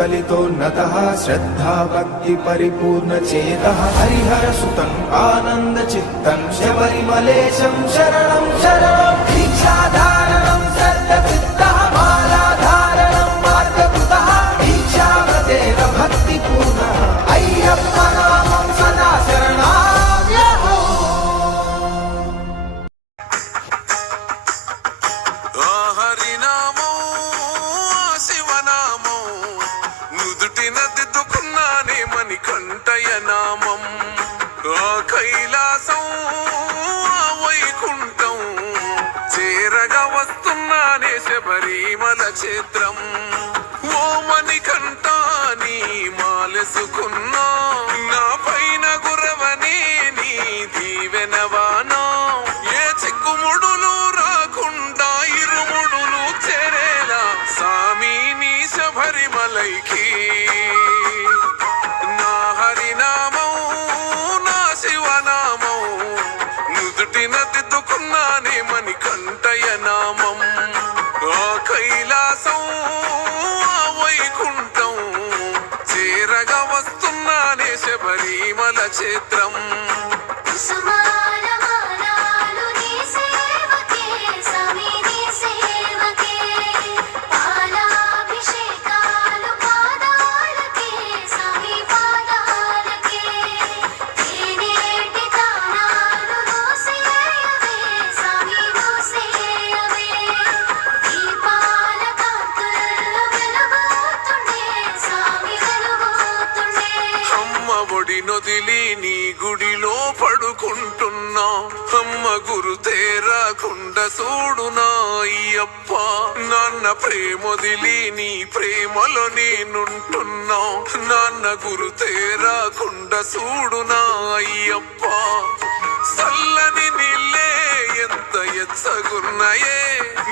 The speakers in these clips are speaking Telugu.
कलितोन्नतः श्रद्धा भक्ति परिपूर्ण चेतः हरिहर सुतं आनंद चित्तं शबरिमलेशं शरणं शरणं दीक्षाधारणं सर्वसिद्धः मालाधारणं मार्गकृतः दीक्षाव्रतेन भक्तिपूर्णः अय्यप्प नामं सदा शरणाम्यहो। హరినామం శివనామం నుదుటిన దిద్దుకున్నానే మణికంఠయ నామం కైలాసం వైకుంఠం చేరగా వస్తున్నానే శబరిమల క్షేత్రం ఓ మణికంఠ నీ మాలెసుకున్నా నా పైన గురవని నీ దీవెనవానా ఏ చిక్కుముడులు రాకుండా ఇరుముడులు చేరేలా సామి నీ శబరిమలైకి నా హరినామం నా శివనామం నుదుటిన దిద్దుకున్నానే మణికంఠయ నామం కైలాసం వైకుంఠం చేరగా వస్తున్నానే శబరిమల క్షేత్రం నొదిలి నీ గుడిలో పడుకుంటున్నా అమ్మ గురు తేరాకుండా చూడునా అయ్యప్ప నాన్న ప్రేమొదిలి నీ ప్రేమలో నేనుంటున్నా నాన్న గురు తేరాకుండా చూడునా అయ్యప్ప చల్లని నీళ్ళే ఎంత ఎచ్చగున్నాయే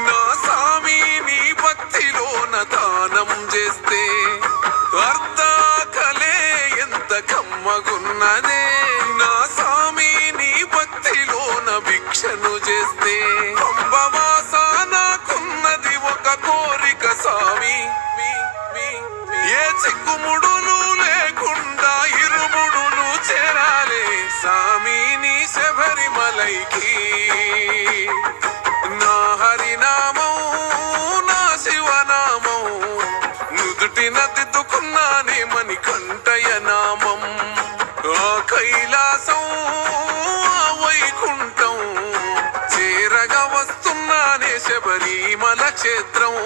నా సామి నీ భక్తిలోన దానం చేస్తే అర్ధాకలే ఎంత కమ్మగున్నదే నా సామి నీ భక్తిలోన భిక్షను చేస్తే అంబవాస నాకున్నది ఒక కోరిక సామి ఏ చిక్కుముడులు లేకుండా ఇరుముడులు చేరాలే సామి నీ శబరిమలైకి నా హరినామం నా శివనామం నుదుటిన దిద్దుకున్నానే మణికంఠయ నామం కైలాసం వైకుంఠం చేరగా వస్తున్నానే శబరిమల క్షేత్రం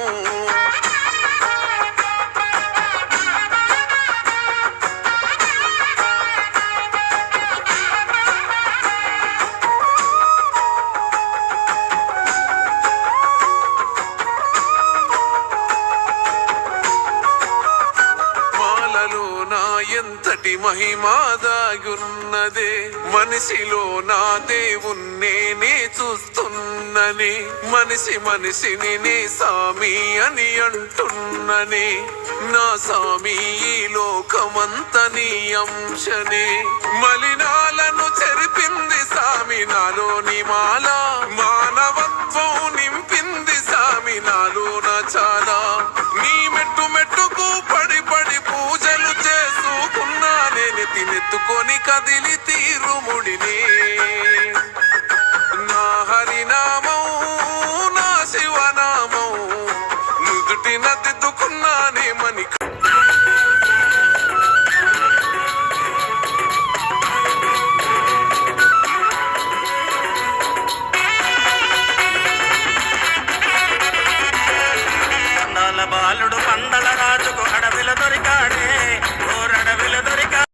ఎంతటి మహిమాదాగున్నదే మనిషిలో నా దేవుణ్ణే నే చూస్తున్నని మనిషిని నీ సామి అని అంటున్నని నా సామి ఈ లోకమంత నీ అంశనే మలినాలను చెరిపింది సామి నాలోని మాల మానవత్వం నింపింది సామి నాలోన చాలా నీ మెట్టు మెట్టుకు పడి పడి పూజలు చేసుకున్నానే నెత్తినెత్తుకొని కదిలి తీరుముడిని నా హరినామం నా శివనామం నుదుటిన దిద్దుకున్నానే మణి బాలుడు పందల రాజుకు